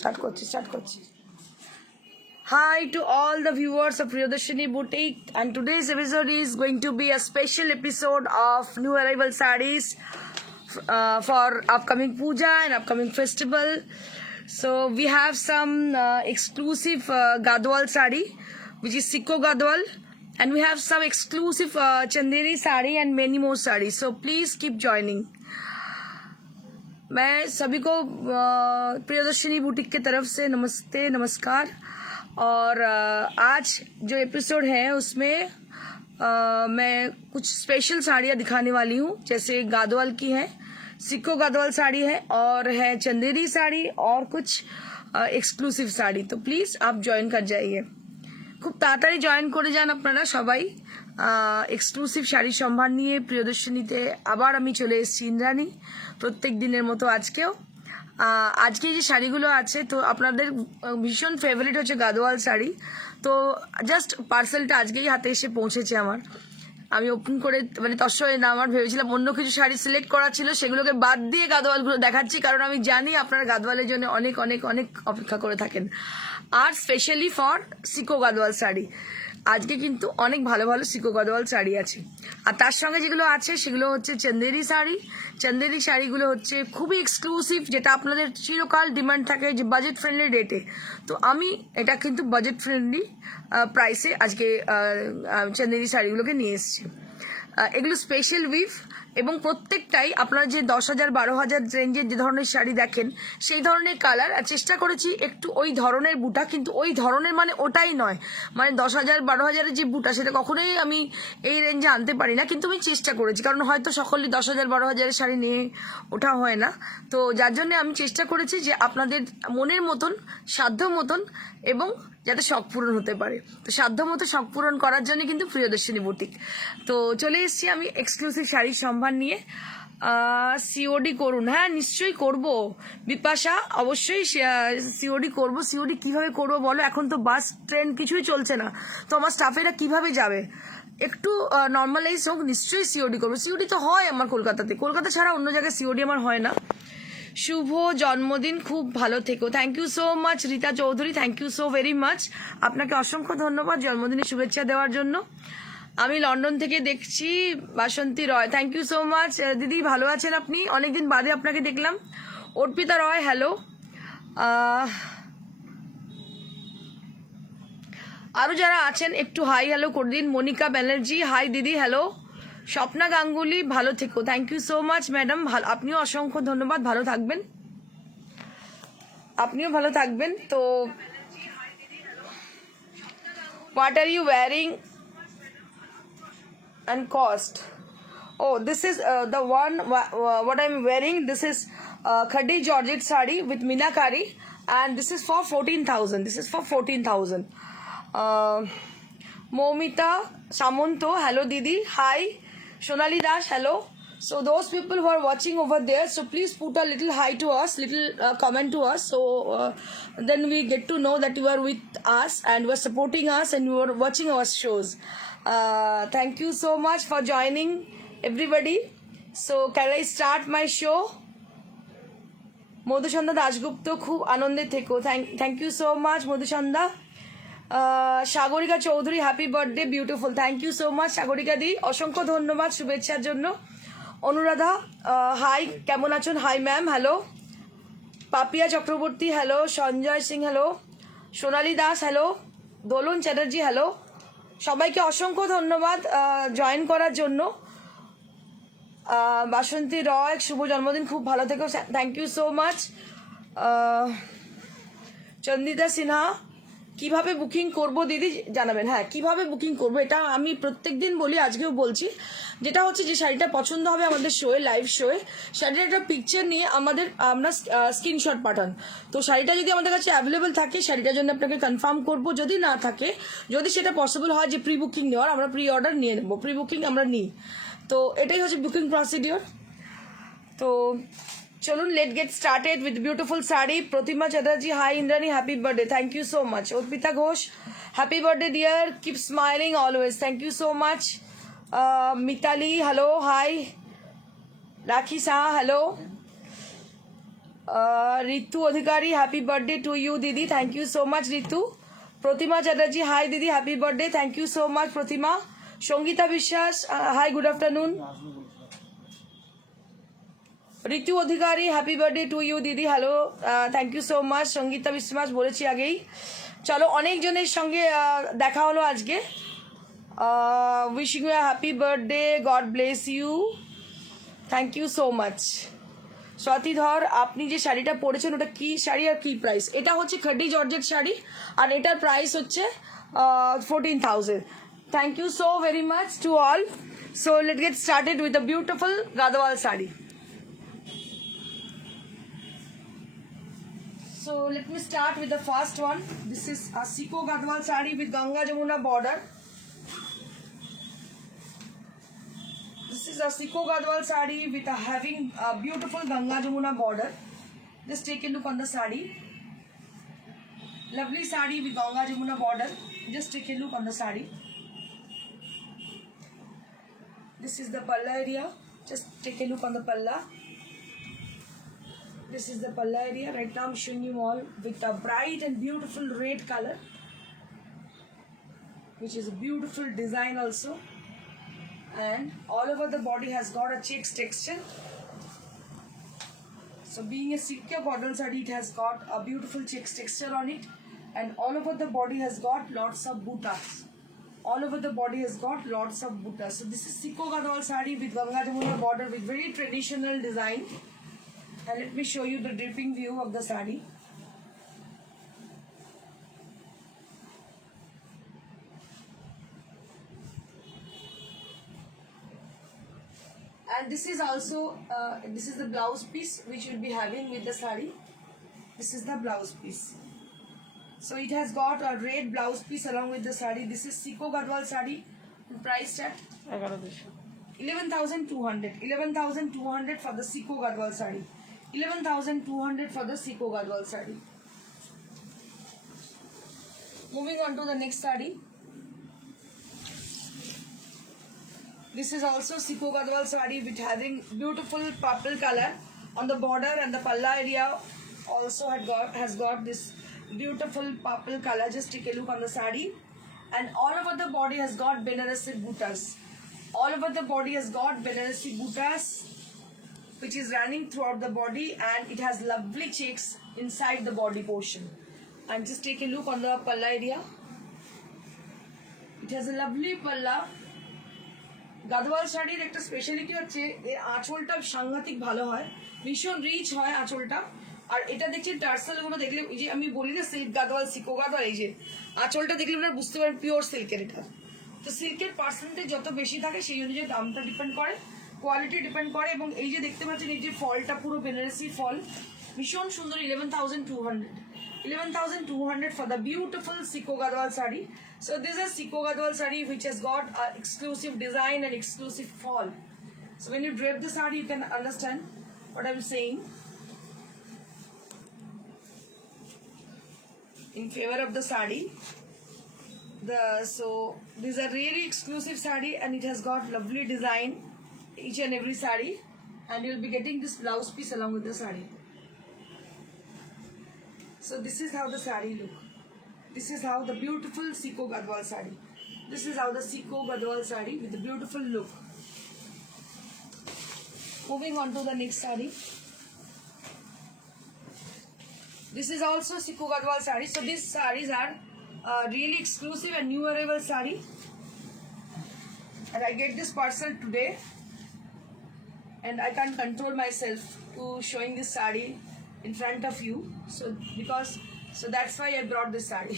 Start করছি. Hi to all the viewers of Priyadarshini Boutique, and today's episode is going to be a special episode of new arrival sarees for upcoming puja and upcoming festival. So we have some exclusive Gadwal saree, which is Sikko Gadwal, and we have some exclusive Chanderi saree and many more sarees. So please keep joining. मैं सभी को Priyadarshini boutique के तरफ से नमस्ते नमस्कार. और आज जो एपिसोड है उसमें मैं कुछ स्पेशल साड़ियाँ दिखाने वाली हूँ. जैसे गादवाल की है, सिक्को गादवाल साड़ी है, और है चंदेरी साड़ी, और कुछ एक्सक्लूसिव साड़ी. तो प्लीज आप जॉइन कर जाइए, খুব তাড়াতাড়ি জয়েন করে যান আপনারা সবাই. এক্সক্লুসিভ শাড়ি সম্ভার নিয়ে প্রিয়দর্শিনীতে আবার আমি চলে এসেছি ইন্দ্রাণী, প্রত্যেক দিনের মতো আজকেও. আজকে যে শাড়িগুলো আছে, তো আপনাদের ভীষণ ফেভারিট হচ্ছে গাদোয়াল শাড়ি. তো জাস্ট পার্সেলটা আজকেই হাতে এসে পৌঁছেছে আমার. আমি ওপেন করে মানে তৎসই না, আমার ভেবেছিলাম অন্য কিছু শাড়ি সিলেক্ট করা ছিল, সেগুলোকে বাদ দিয়ে গাদোয়ালগুলো দেখাচ্ছি, কারণ আমি জানি আপনারা গাদোয়ালের জন্য অনেক অনেক অনেক অপেক্ষা করে থাকেন. আর স্পেশালি ফর সিকো গাদোয়াল শাড়ি আজকে কিন্তু অনেক ভালো ভালো সিকো গাদোয়াল শাড়ি আছে. আর তার সঙ্গে যেগুলো আছে সেগুলো হচ্ছে চন্দেরি শাড়ি. চন্দেরি শাড়িগুলো হচ্ছে খুবই এক্সক্লুসিভ, যেটা আপনাদের চিরকাল ডিমান্ড থাকে যে বাজেট ফ্রেন্ডলি রেটে. তো আমি এটা কিন্তু বাজেট ফ্রেন্ডলি প্রাইসে আজকে চন্দেরি শাড়িগুলোকে নিয়ে এসেছি. এগুলো স্পেশাল উইভ, এবং প্রত্যেকটাই আপনারা যে 10,000 12,000 রেঞ্জের যে ধরনের শাড়ি দেখেন সেই ধরনের কালার. আর চেষ্টা করেছি একটু ওই ধরনের বুটা, কিন্তু ওই ধরনের মানে ওটাই নয়, মানে 10,000 12,000 যে বুটা সেটা কখনোই আমি এই রেঞ্জে আনতে পারি না, কিন্তু আমি চেষ্টা করেছি, কারণ হয়তো সকলেই 10,000 12,000 শাড়ি নিয়ে ওঠা হয় না. তো যার জন্য আমি চেষ্টা করেছি যে আপনাদের মনের মতন, সাধ্য মতন, এবং যাতে শখ পূরণ হতে পারে. তো সাধ্য মতো শখ পূরণ করার জন্য কিন্তু প্রিয়দর্শিনী বুটিক. তো চলে এসেছি আমি এক্সক্লুসিভ শাড়ির সম্ভার নিয়ে. সিওডি করুন, হ্যাঁ নিশ্চয়ই করব বিপাশা, অবশ্যই সিওডি করব. সিওডি কিভাবে করব বলো, এখন তো বাস ট্রেন কিছুই চলছে না, তো আমার স্টাফেরা কিভাবে যাবে, একটু নর্মালাইজ হোক, নিশ্চয়ই সিওডি করবো. সিওডি তো হয় আমার কলকাতাতে, কলকাতা ছাড়া অন্য জায়গায় সিওডি আমার হয় না. শুভ জন্মদিন, খুব ভালো থেকো. Thank you so much Rita Chowdhury, thank you so very much. আপনাকে অসংখ্য ধন্যবাদ জন্মদিনের শুভেচ্ছা দেওয়ার জন্য. আমি লন্ডন থেকে দেখছি Basanti Roy, thank you so much দিদি. ভালো আছেন আপনি? অনেকদিন বাদে আপনাকে দেখলাম. অর্পিতা রয়, হ্যালো. আরও যারা আছেন একটু হাই হ্যালো করে দিন. মনিকা ব্যানার্জি, হাই দিদি, হ্যালো. স্বপ্না গাঙ্গুলি, ভালো থেকো, thank you so much madam. আপনিও অসংখ্য ধন্যবাদ, ভালো থাকবেন, আপনিও ভালো থাকবেন. তো what are you wearing and cost? Oh, this is the one what I'm wearing. This is Khadi Georgette sari with Minakari, and this is for 14,000. This is for 14,000. Momita Samonto, hello Didi, hi. Shonali Dash, hello. So those people who are watching over there, so please put a little hi to us, little comment to us, so then we get to know that you are with us and you are supporting us and you are watching our shows. Thank you so much for joining everybody. So can I start my show? Madhusanda Dasgupta, খুব আনন্দে থেকো, thank you so much Madhusanda. Sagarika Chowdhury, happy birthday, beautiful, thank you so much Sagarika di, অসংখ্য ধন্যবাদ শুভেচ্ছার জন্য. Anuradha, hi, কেমন আছেন? Hi ma'am, hello. Papiya Chakraborty, hello. Sanjay Singh, hello. Sonali Das, hello. Dolon Chatterjee, hello. সবাইকে অসংখ্য ধন্যবাদ জয়েন করার জন্য. বাসন্তী রয়, শুভ জন্মদিন, খুব ভালো থেকো, thank you so much. Chandita Sinha, কিভাবে বুকিং করব দিদি জানাবেন. হ্যাঁ, কিভাবে বুকিং করব এটা আমি প্রত্যেক দিন বলি, আজকেও বলছি. যেটা হচ্ছে যে শাড়িটা পছন্দ হবে আমাদের শোয়ে, লাইভ শোয়ে, শাড়ির একটা পিকচার নিয়ে আমরা স্ক্রিনশট পাঠান. তো শাড়িটা যদি আমাদের কাছে অ্যাভেলেবেল থাকে শাড়িটার জন্য আপনাকে কনফার্ম করব. যদি না থাকে, যদি সেটা পসিবল হয় যে প্রি বুকিং নেওয়ার, আমরা প্রি অর্ডার নিয়ে নেবো, প্রি বুকিং আমরা নিই. তো এটাই হচ্ছে বুকিং প্রসিডিওর. তো চলুন, let get started with beautiful sari. Pratima Chatterjee, hi Indrani, happy birthday, thank you so much. Arpita Ghosh, happy birthday dear, keep smiling always, thank you so much. Mitali, hello, hi. Rakhi Saha, hello. Ritu Adhikari happy birthday to you didi, thank you so much Ritu. Pratima Chatterjee hi didi, happy birthday, thank you so much Pratima. Sangeeta Biswas hi, good afternoon. Ritu Adhikari happy birthday to you দিদি, hello, thank you so much. Sangeeta Biswas বলেছি আগেই। চলো, অনেকজনের সঙ্গে দেখা হলো আজকে। Wishing you happy birthday, God bless you, thank you so much. Swati Dhar, আপনি যে শাড়িটা পরেছেন ওটা কি শাড়ি আর কি প্রাইস? এটা হচ্ছে খাদি জর্জেট শাড়ি আর এটার প্রাইস হচ্ছে 14,000। Thank you so very much to all. So let get started with a beautiful Gadwal sari. So let me start with the first one. This is a Siko Gadwal sari with Ganga Jamuna border. This is a Siko Gadwal sari with having a beautiful Ganga Jamuna border. Just take a look on the sari. Lovely sari with Ganga Jamuna border. Just take a look on the sari. This is the palla area. Just take a look on the palla. This is the palla area. Right now I'm showing you all with a bright and beautiful red color, which is a beautiful design also. And all over the body has got a checks texture. So being a Sikya Gadwal sari, it has got a beautiful checks texture on it. And all over the body has got lots of buttas. All over the body has got lots of buttas. So this is Siko Gadwal sari with Ganga Jamuna border with very traditional design. And let me show you the dripping view of the sari. And this is also this is the blouse piece which you'll be having with the sari. This is the blouse piece. So it has got a red blouse piece along with the sari. This is Siko Gadwal sari, priced at 11,200. 11,200 for the Siko Gadwal sari. 11,200 for the Siko Gadwal sari. Moving on to the next sari. This is also Siko Gadwal sari with having beautiful purple color on the border, and the palla area also has got this beautiful purple color. Just take a look on the sari. And all over the body has got Banarasi buttas. All over the body has got Banarasi buttas, which is running throughout the body, and it has lovely checks inside the body portion. And just take a look on the palla area. It has a lovely palla. Gadwal শাড়ির একটা speciality হচ্ছে এর আঁচলটা সাংঘাতিক ভালো হয়, ভীষণ rich হয় আঁচলটা। আর এটা দেখছেন টার্সেল গুলো দেখলে, এই যে আমি বলি না সিল্ক গাদওয়াল, সিকো গাদওয়াল, এই যে আঁচলটা দেখলে আপনারা বুঝতে পারেন পিওর সিল্কের এটা। তো সিল্কের পার্সেন্টেজ যত বেশি থাকে সেই অনুযায়ী দামটা ডিপেন্ড করে, কোয়ালিটি ডিপেন্ড করে। এবং এই যে দেখতে পাচ্ছেন এই যে ফলটা পুরো বেনারসি ফল, ভীষণ সুন্দর। 11,200 11,200 for the beautiful Siko Gadwal sari. So this is Siko Gadwal sari which has got exclusive design and exclusive fall. So when you drape the sari, you can understand what I'm saying. In favor of the sari, so these are really exclusive sari, and it has got lovely design each and every sari, and you'll be getting this blouse piece along with the sari. So this is how the sari look. This is how the beautiful Siko Gadwal sari. This is how the Siko Gadwal sari with the beautiful look. Moving on to the next sari. This is also Siko Gadwal sari. So these saris are really exclusive and new arrival sari. And I get this parcel today, and I can't control myself to showing this sari in front of you. So that's why I brought this sari.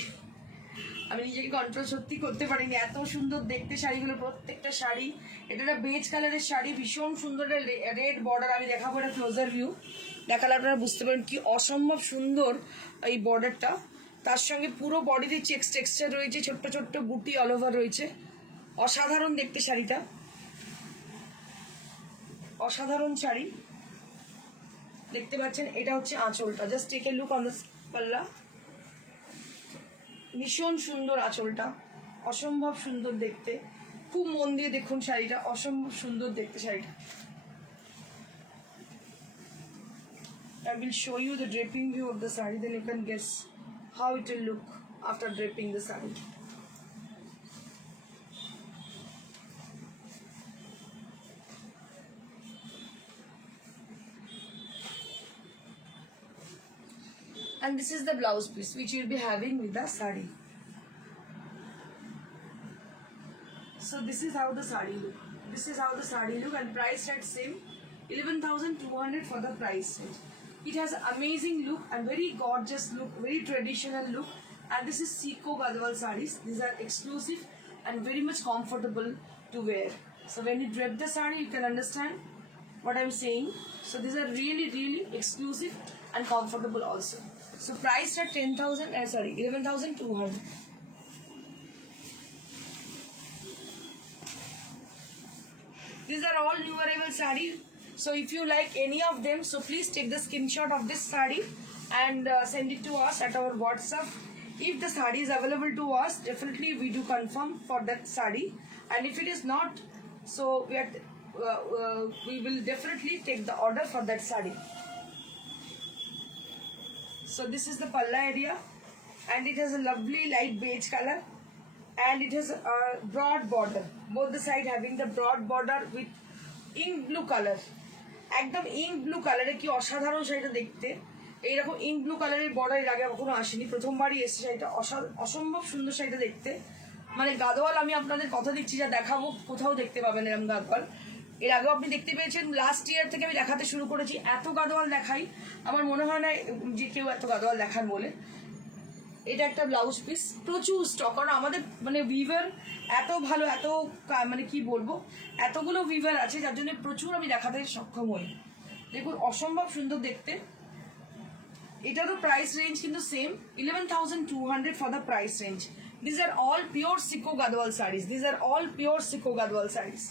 আমি নিজেকে control সত্যি করতে পারিনি, এত সুন্দর দেখতে শাড়িগুলো, প্রত্যেকটা শাড়ি। এটা একটা বেজ কালারের শাড়ি, ভীষণ সুন্দর রেড বর্ডার। আমি দেখাবো এটা ক্লোজার ভিউ, দেখালে আপনারা বুঝতে পারেন কি অসম্ভব সুন্দর এই বর্ডারটা। তার সঙ্গে পুরো বডিতে চেক্স টেক্সচার রয়েছে, ছোট্ট ছোট্ট বুটি অল ওভার রয়েছে। অসাধারণ দেখতে শাড়িটা, অসাধারণ শাড়ি। দেখতে পাচ্ছেন এটা হচ্ছে আঁচলটা। Just take a look on the pallu, ভীষণ সুন্দর আঁচলটা, অসম্ভব সুন্দর দেখতে। খুব মন দিয়ে দেখুন শাড়িটা, অসম্ভব সুন্দর দেখতে শাড়িটা। I will show you the draping view of the sari, then you can guess how it will look after draping the sari. And this is the blouse piece which you will be having with the sari. So this is how the sari look. This is how the sari look, and price at same 11,200 for the price range. It has amazing look and very gorgeous look, very traditional look. And this is Seiko Gadwal sarees. These are exclusive and very much comfortable to wear. So when you drape the sari, you can understand what I'm saying. So these are really exclusive and comfortable also. So priced at 11,200. These are all new arrival sari. So if you like any of them, so please take the screenshot of this sari and send it to us at our WhatsApp. If the sari is available to us, definitely we do confirm for that sari. And if it is not, so we will definitely take the order for that sari. So this is the palla area, and it has a lovely light beige color, and it has a broad border. Both the side having the broad border with ink blue color. একদম ink blue কালারে কি অসাধারণ শাড়িটা দেখতে। এইরকম ink blue কালারের border এর আগে কখনো আসেনি, প্রথমবারই এসেছে শাড়িটা। অসম্ভব সুন্দর শাড়িটা দেখতে, মানে গাদোয়াল আমি আপনাদের কথা দিচ্ছি, যা দেখাবো কোথাও দেখতে পাবেন এরকম গাদোয়াল। এর আগেও আপনি দেখতে পেয়েছেন, লাস্ট ইয়ার থেকে আমি দেখাতে শুরু করেছি। এত গাদোয়াল দেখাই, আমার মনে হয় না যে কেউ এত গাদোয়াল দেখান বলে। এটা একটা ব্লাউজ পিস, প্রচুর স্টক, কারণ আমাদের মানে উইভার এত ভালো, এত মানে কি বলবো, এতগুলো উইভার আছে যার জন্য প্রচুর আমি দেখাতে সক্ষম হই। দেখুন অসম্ভব সুন্দর দেখতে। এটারও প্রাইস রেঞ্জ কিন্তু same 11,200 for the price range. This are all pure sico Gadwal saris. This are all pure sico Gadwal saris.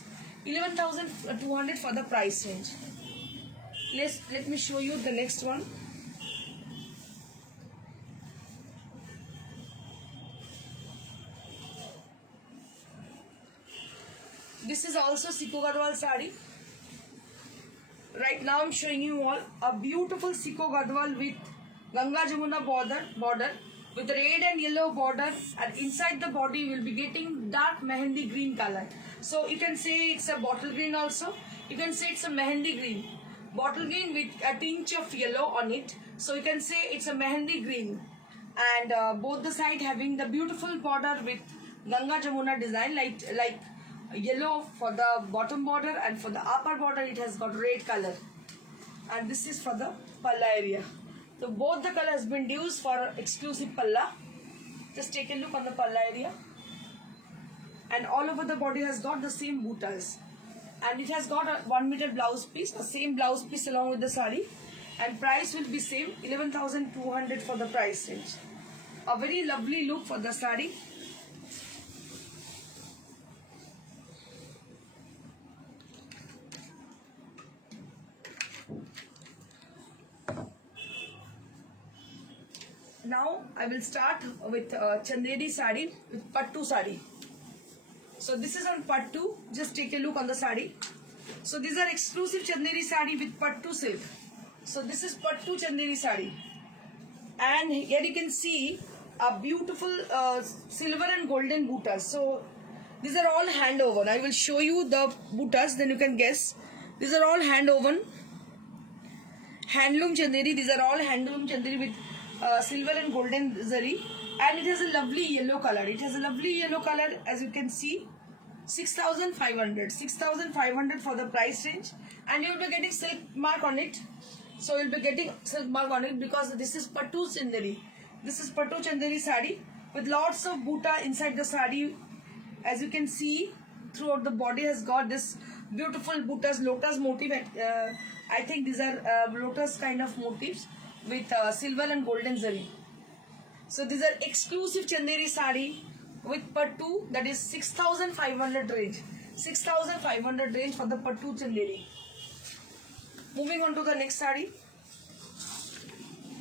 11,200 for the price range. Let me show you the next one. This is also Seiko Gadwal sari. Right now I'm showing you all a beautiful Seiko Gadwal with Ganga Jamuna border with red and yellow border, and inside the body you will be getting dark mehendi green color. So you can say it's a bottle green also. You can say it's a mehendi green. Bottle green with a tinge of yellow on it. So you can say it's a mehendi green. And both the side having the beautiful border with Ganga Jamuna design, like yellow for the bottom border, and for the upper border it has got red color. And this is for the palla area. So both the color has been used for exclusive palla. Just take a look on the palla area. And all over the body has got the same buttas. And it has got a 1 meter blouse piece, the same blouse piece along with the sari. And price will be same, 11,200 for the price range. A very lovely look for the sari. Now I will start with Chanderi sari, with Pattu sari. So this is on Pattu. Just take a look on the sari. So these are exclusive Chanderi sari with Pattu silk. So this is Pattu Chanderi sari. And here you can see a beautiful silver and golden buttas. So these are all hand woven. I will show you the buttas, then you can guess. These are all hand woven. Handloom Chanderi. These are all handloom Chanderi with silver and golden zari, and it has a lovely yellow color. It has a lovely yellow color, as you can see. 6,500 for the price range, and you will be getting silk mark on it. So you will be getting silk mark on it because this is Pattu Chanderi. This is Pattu Chanderi sari with lots of butta inside the sari. As you can see, throughout the body has got this beautiful buttas, lotus motif. I think these are lotus kind of motifs with silver and golden zari. So these are exclusive Chanderi sari with Pattu, that is 6,500 range. 6,500 range for the Pattu Chanderi. Moving on to the next sari.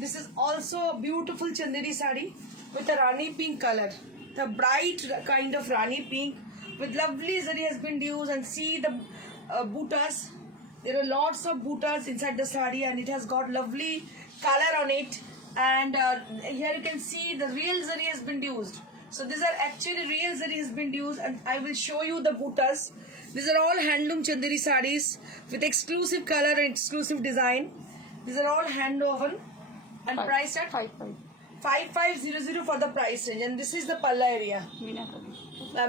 This is also a beautiful Chanderi sari with a Rani pink color. The bright kind of Rani pink with lovely zari has been used, and see the buttas there are lots of buttas inside the sari, and it has got lovely color on it. And here you can see the real zari has been used. So these are actually real zari has been used, and I will show you the buttas. These are all handloom chanderi sarees with exclusive color and exclusive design. These are all hand woven and priced at 5500 for the price range. And this is the palla area.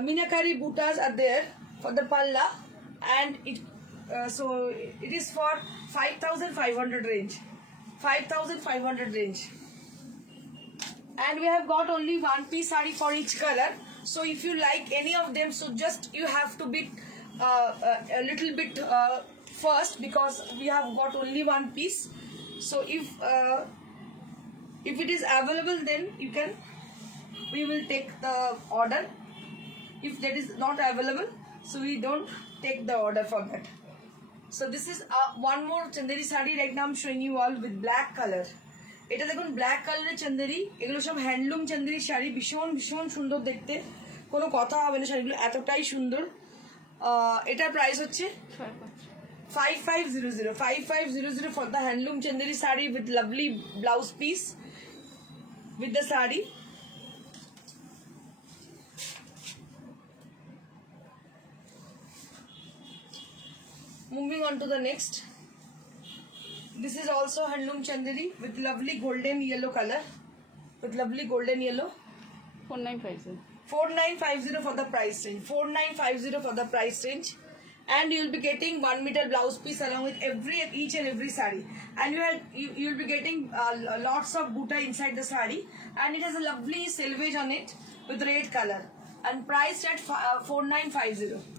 Meenakari buttas are there for the palla, and it so it is for 5500 range. 5500 range. And we have got only one piece sari for each color. So if you like any of them, so just you have to bid a little bit first, because we have got only one piece. So if it is available, then we will take the order. If that is not available, so we don't take the order for that. So this is one more chanderi sari. Right now I'm showing you all with black color. এটা দেখুন black কালারের চান্দেরি, এগুলো সব handloom Chanderi sari, ভীষণ ভীষণ সুন্দর দেখতে, কোনো কথা হবে না, শাড়িগুলো এতটাই সুন্দর। এটার প্রাইস হচ্ছে 5500 for the handloom chanderi sari with lovely blouse piece with the sari. Moving on to the next. This is also handloom chanderi with lovely golden yellow color. With lovely golden yellow. 4950. 4950 for the price range. 4950 for the price range. And you will be getting 1 meter blouse piece along with each and every sari. And you will be getting lots of butta inside the sari. And it has a lovely selvage on it with red color. And priced at 4950.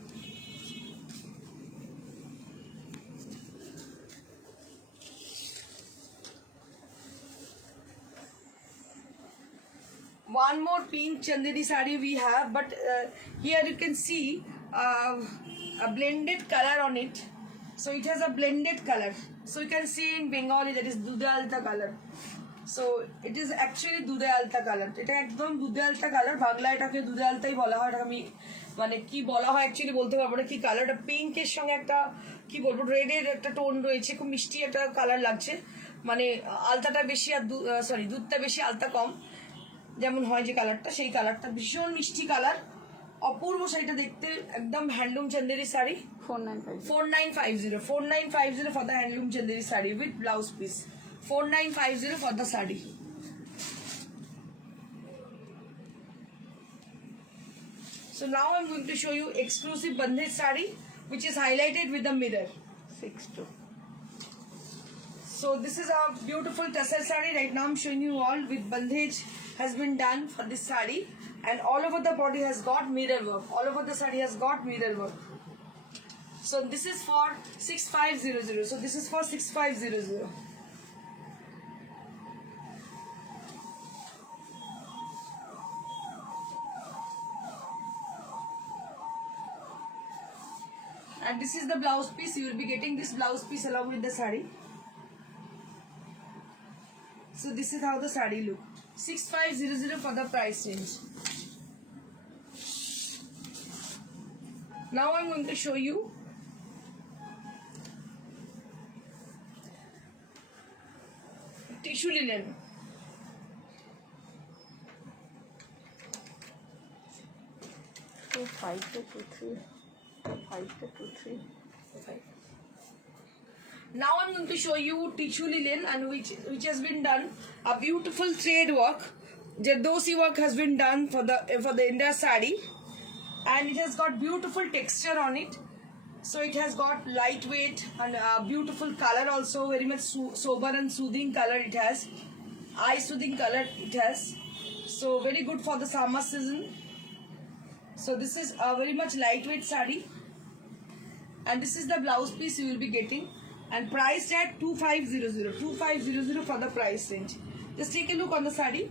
One more pink chanderi sari we have, but here you can see a blended color on it. So it has a blended color. So you can see in Bengali that is Dude Alta color. So it is actually Dude Alta color. এটা একদম দুধে আলতা colour, Bangla এটাকে দুধে Altai বলা হয়। এটা আমি মানে কি বলা হয় অ্যাকচুয়ালি বলতে পারবো না কি কালার। এটা পিঙ্কের সঙ্গে একটা কি বলবো রেডের একটা টোন রয়েছে, খুব মিষ্টি একটা কালার লাগছে। মানে আলতাটা বেশি আর সরি দুধটা বেশি আলতা কম, যেমন হয় যে কালারটা, সেই কালারটা ভীষণ মিষ্টি কালার, অপূর্ব শাড়িটা দেখতে, একদম handloom Chanderi sari. 4950 for the handloom chanderi sari with blouse piece. 4950 for the sari. So now I'm going to show you exclusive bandhej sari, which is highlighted with the mirror. 62. So this is a beautiful tassel sari. Right now I'm showing you all with bandhej has been done for this sari, and all over the body has got mirror work. All over the sari has got mirror work. So this is for 6500. So this is for 6500. And this is the blouse piece. You will be getting this blouse piece along with the sari. So this is how the sari look. 6500 for the price range. Now I'm going to show you tissue linen. Now I'm going to show you tissue linen, and which has been done a beautiful thread work. Jardosi work has been done for the India sari, and it has got beautiful texture on it. So it has got lightweight and beautiful color also, very much sober and soothing color it has. Eye soothing color it has. So very good for the summer season. So this is a very much lightweight sari, and this is the blouse piece you will be getting, and priced at 2500 for the price range. Just take a look on the sari.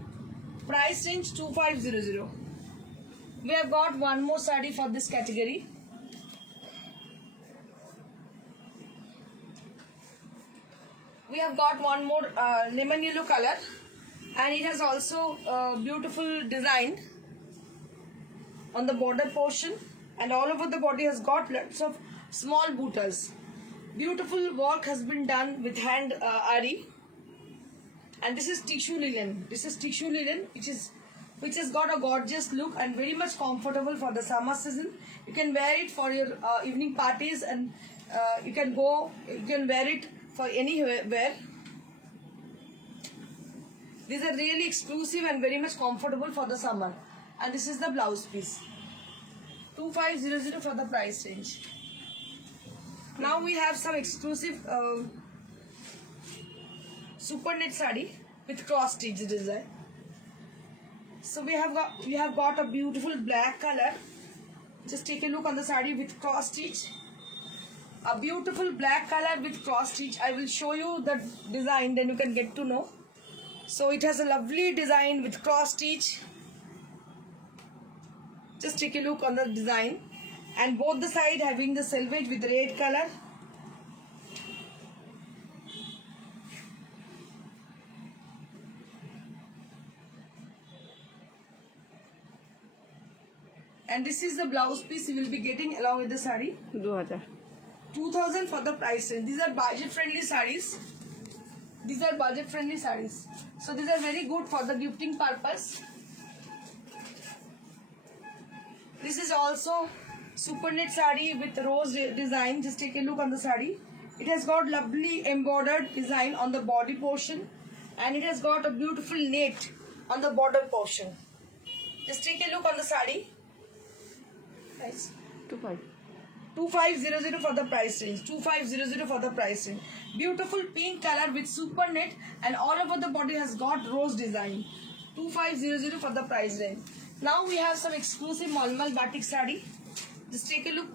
Price range 2500. We have got one more sari for this category. We have got one more lemon yellow color, and it has also beautiful design on the border portion, and all over the body has got lots of small buttas. Beautiful work has been done with hand ari, and this is tissue linen. This is tissue linen, which has got a gorgeous look and very much comfortable for the summer season. You can wear it for your evening parties, and you can wear it for anywhere. These are really exclusive and very much comfortable for the summer. And this is the blouse piece. 2500 for the price range. Now we have some exclusive super net sari with cross stitch design. So we have got a beautiful black color. Just take a look on the sari with cross stitch. A beautiful black color with cross stitch. I will show you the design, then you can get to know. So it has a lovely design with cross stitch. Just take a look on the design, and both the side having the selvage with red color. And this is the blouse piece you will be getting along with the sari. 2000. 2000 for the price range. These are budget friendly saris. These are budget friendly saris. So these are very good for the gifting purpose. This is also super net sari with rose design. Just take a look on the sari. It has got lovely embroidered design on the body portion, and it has got a beautiful net on the border portion. Just take a look on the sari. Nice. 2500 for the price range. 2500 for the price range. Beautiful pink color with super net, and all over the body has got rose design. 2500 for the price range. Now we have some exclusive Malmal batik sari. Just take a look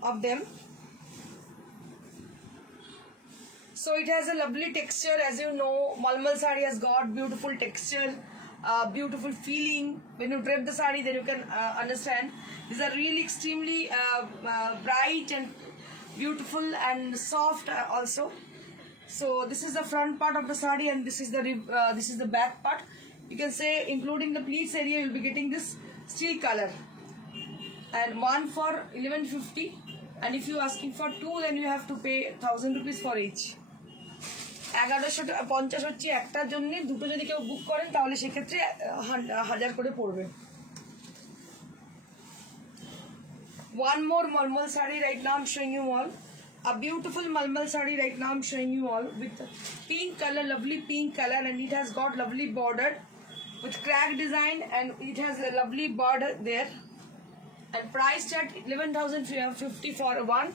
of them. So it has a lovely texture. As you know, Malmal sari has got beautiful texture, beautiful feeling. When you drape the sari, then you can understand. These are really extremely bright and beautiful and soft also. So this is the front part of the sari, and this is the back part. You can say, including the pleats area, you'll be getting this steel color. And one for 1150, and if you are asking for two, then you have to pay 1000 rupees for each. 1150 হচ্ছে একটার জন্য, দুটো যদি কেউ বুক করেন তাহলে সেক্ষেত্রে 1000 করে পড়বে। One more Malmal sari right now I'm showing you all. A beautiful Malmal sari right now I'm showing you all with pink color, lovely pink color, and it has got lovely border with crack design, and it has a lovely border there. And priced at 11,050 for one,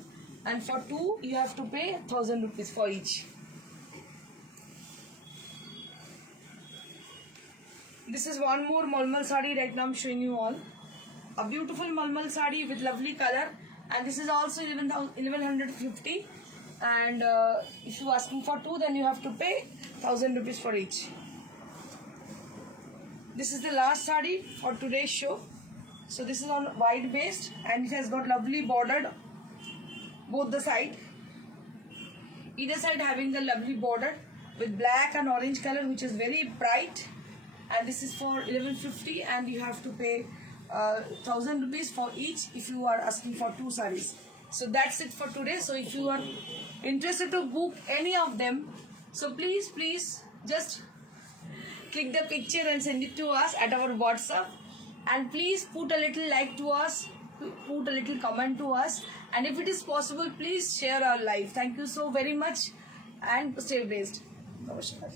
and for two you have to pay 1000 rupees for each. This is one more Malmal sari right now I'm showing you all. A beautiful Malmal sari with lovely color, and this is also 1150, and if you are asking for two, then you have to pay 1000 rupees for each. This is the last sari for today's show. So this is on wide based, and it has got lovely bordered both the side. Either side having the lovely border with black and orange color, which is very bright, and this is for 1150, and you have to pay 1000 rupees for each if you are asking for two saris. So that's it for today. So if you are interested to book any of them, so please just click the picture and send it to us at our WhatsApp, and please put a little like to us, put a little comment to us, and if it is possible, please share our live. Thank you so very much, and stay blessed. Namaskar.